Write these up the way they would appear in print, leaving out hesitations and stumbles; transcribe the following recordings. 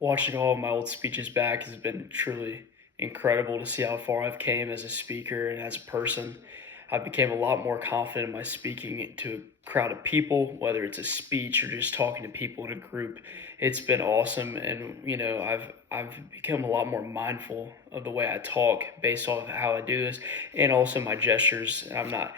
Watching all of my old speeches back has been truly incredible to see how far I've came as a speaker and as a person. I became a lot more confident in my speaking to a crowd of people, whether it's a speech or just talking to people in a group. It's been awesome, and I've become a lot more mindful of the way I talk based off of how I do this, and also my gestures. I'm not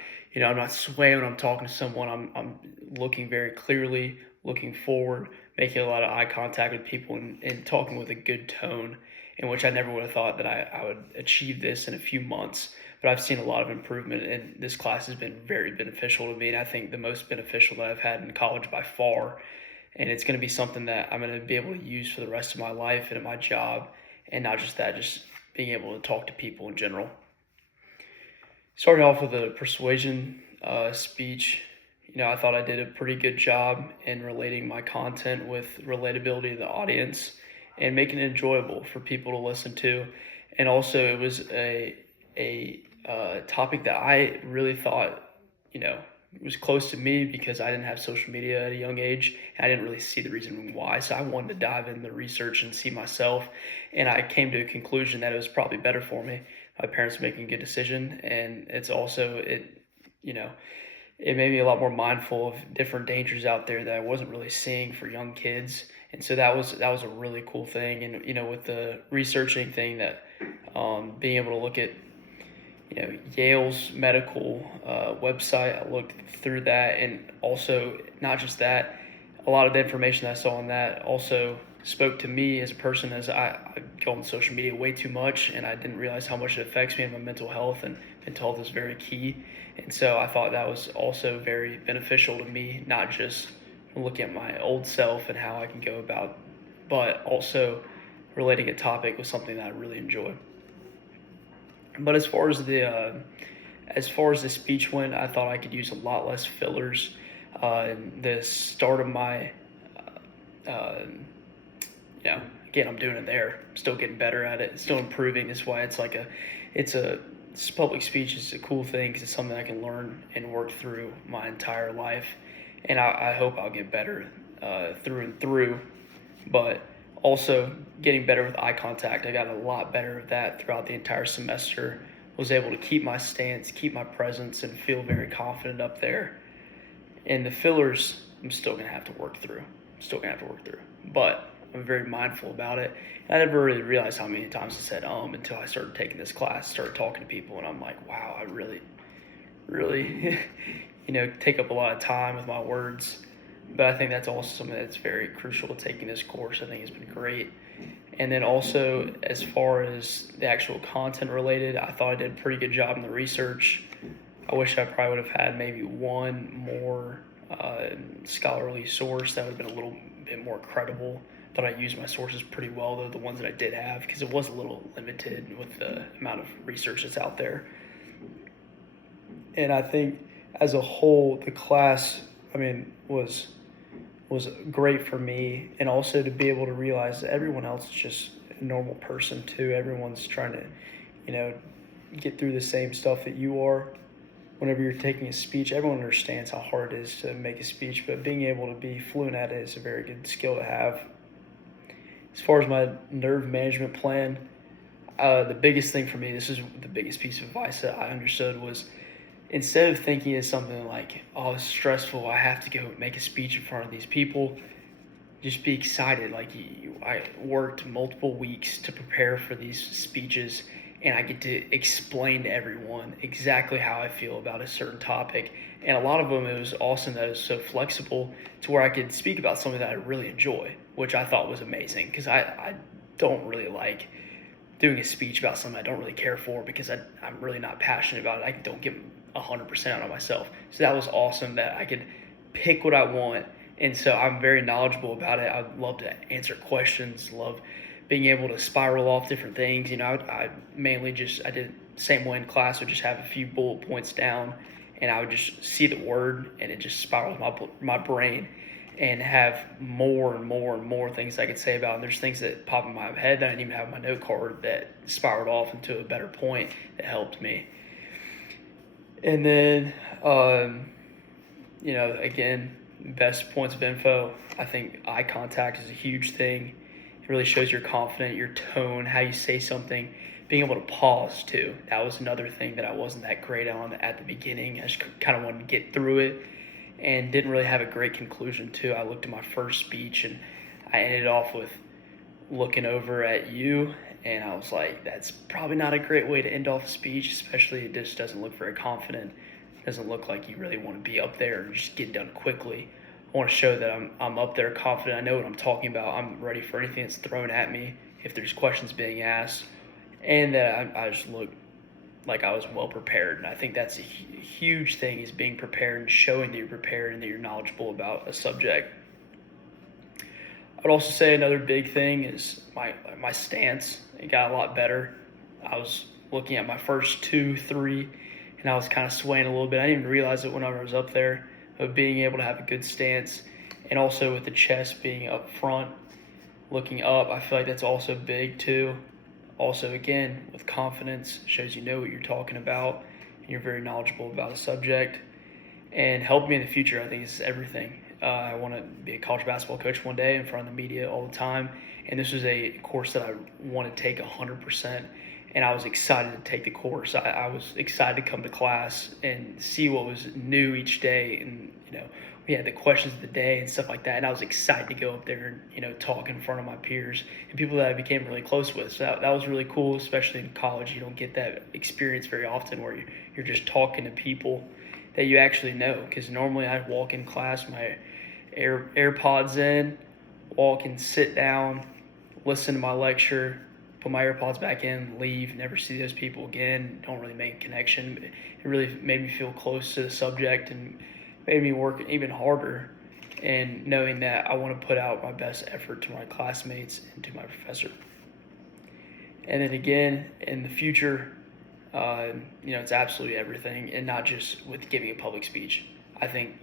swaying when I'm talking to someone. I'm looking very clearly, looking forward, making a lot of eye contact with people, and talking with a good tone, in which I never would have thought that I would achieve this in a few months. But I've seen a lot of improvement, and this class has been very beneficial to me, and I think the most beneficial that I've had in college by far. And it's going to be something that I'm going to be able to use for the rest of my life and in my job, and not just that, just being able to talk to people in general. Starting off with a persuasion speech, I thought I did a pretty good job in relating my content with relatability to the audience and making it enjoyable for people to listen to. And also, it was a topic that I really thought, you know, was close to me because I didn't have social media at a young age. And I didn't really see the reason why. So I wanted to dive into the research and see myself. And I came to a conclusion that it was probably better for me. My parents were making a good decision. And it's also, you know, it made me a lot more mindful of different dangers out there that I wasn't really seeing for young kids. And so that was a really cool thing. And with the researching thing, that being able to look at Yale's medical website, I looked through that, and also not just that, a lot of the information I saw on that also spoke to me as a person, as I go on social media way too much, and I didn't realize how much it affects me and my mental health, and mental health is very key. And so I thought that was also very beneficial to me, not just looking at my old self and how I can go about, but also relating a topic with something that I really enjoy. But as far as the speech went, I thought I could use a lot less fillers. The start of my, uh, again, I'm doing it there. Still getting better at it. Still improving. That's why it's a public speech is a cool thing because it's something I can learn and work through my entire life, and I hope I'll get better through and through. But also getting better with eye contact. I got a lot better at that throughout the entire semester. Was able to keep my stance, keep my presence, and feel very confident up there. And the fillers, I'm still gonna have to work through. But I'm very mindful about it. And I never really realized how many times I said until I started taking this class, started talking to people, and I'm like, wow, I really, really, take up a lot of time with my words. But I think that's also something that's very crucial to taking this course. I think it's been great. And then also, as far as the actual content related, I thought I did a pretty good job in the research. I wish I probably would have had maybe one more scholarly source that would have been a little bit more credible. But I used my sources pretty well, though, the ones that I did have, because it was a little limited with the amount of research that's out there. And I think as a whole, the class, was great for me, and also to be able to realize that everyone else is just a normal person too. Everyone's trying to, you know, get through the same stuff that you are. Whenever you're taking a speech, everyone understands how hard it is to make a speech, but being able to be fluent at it is a very good skill to have. As far as my nerve management plan, the biggest thing for me, this is the biggest piece of advice that I understood, was instead of thinking of something like, oh, it's stressful, I have to go make a speech in front of these people, just be excited. Like, I worked multiple weeks to prepare for these speeches, and I get to explain to everyone exactly how I feel about a certain topic. And a lot of them, it was awesome that it was so flexible to where I could speak about something that I really enjoy, which I thought was amazing because I don't really like doing a speech about something I don't really care for because I'm really not passionate about it. I don't give 100% out of myself. So that was awesome that I could pick what I want. And so I'm very knowledgeable about it. I love to answer questions, love being able to spiral off different things. I mainly I did the same way in class, would just have a few bullet points down, and I would just see the word, and it just spirals my brain, and have more and more and more things I could say about. And there's things that pop in my head that I didn't even have on my note card that spiraled off into a better point that helped me. And then, again, best points of info. I think eye contact is a huge thing. really shows you're confident, your tone, how you say something, being able to pause too. That was another thing that I wasn't that great on at the beginning. I just kind of wanted to get through it and didn't really have a great conclusion too. I looked at my first speech and I ended off with looking over at you, and I was like, that's probably not a great way to end off a speech, especially it just doesn't look very confident. It doesn't look like you really want to be up there and just get done quickly. I want to show that I'm up there confident. I know what I'm talking about. I'm ready for anything that's thrown at me if there's questions being asked, and that I just look like I was well prepared. And I think that's a huge thing, is being prepared and showing that you're prepared and that you're knowledgeable about a subject. I'd also say another big thing is my stance. It got a lot better. I was looking at my first 2, 3, and I was kind of swaying a little bit. I didn't even realize it whenever I was up there, but being able to have a good stance, and also with the chest being up front, looking up, I feel like that's also big too. Also, again, with confidence, shows you know what you're talking about, and you're very knowledgeable about a subject. And help me in the future, I think, is everything. I want to be a college basketball coach one day in front of the media all the time. And this was a course that I want to take 100%. And I was excited to take the course. I was excited to come to class and see what was new each day. And, we had the questions of the day and stuff like that. And I was excited to go up there and, talk in front of my peers and people that I became really close with. So that was really cool, especially in college. You don't get that experience very often where you're just talking to people that you actually know. Because normally I walk in class, my AirPods in, walk and sit down, listen to my lecture, put my AirPods back in, leave, never see those people again, don't really make a connection. But it really made me feel close to the subject and made me work even harder, and knowing that I want to put out my best effort to my classmates and to my professor. And then again, in the future, it's absolutely everything, and not just with giving a public speech. I think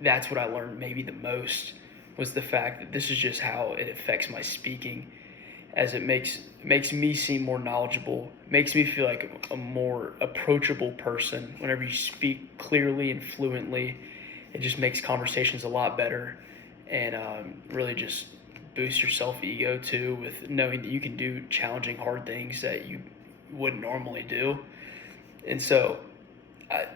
that's what I learned maybe the most, was the fact that this is just how it affects my speaking, as it makes me seem more knowledgeable, makes me feel like a more approachable person. Whenever you speak clearly and fluently, it just makes conversations a lot better, and really just boosts your self-ego too, with knowing that you can do challenging, hard things that you wouldn't normally do. And so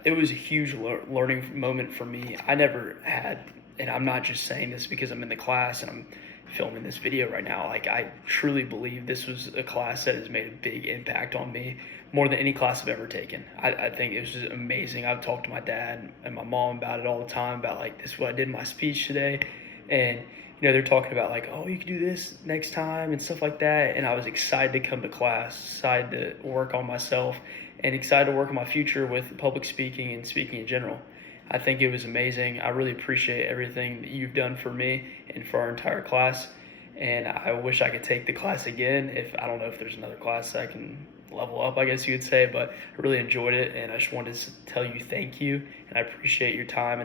it was a huge learning moment for me. I never had, and I'm not just saying this because I'm in the class and I'm filming this video right now. Like, I truly believe this was a class that has made a big impact on me, more than any class I've ever taken. I think it was just amazing. I've talked to my dad and my mom about it all the time, about like, this is what I did in my speech today. And they're talking about like, oh, you can do this next time and stuff like that. And I was excited to come to class, excited to work on myself, and excited to work on my future with public speaking and speaking in general. I think it was amazing. I really appreciate everything that you've done for me and for our entire class. And I wish I could take the class again. I don't know if there's another class I can level up, I guess you would say, but I really enjoyed it. And I just wanted to tell you thank you. And I appreciate your time and help.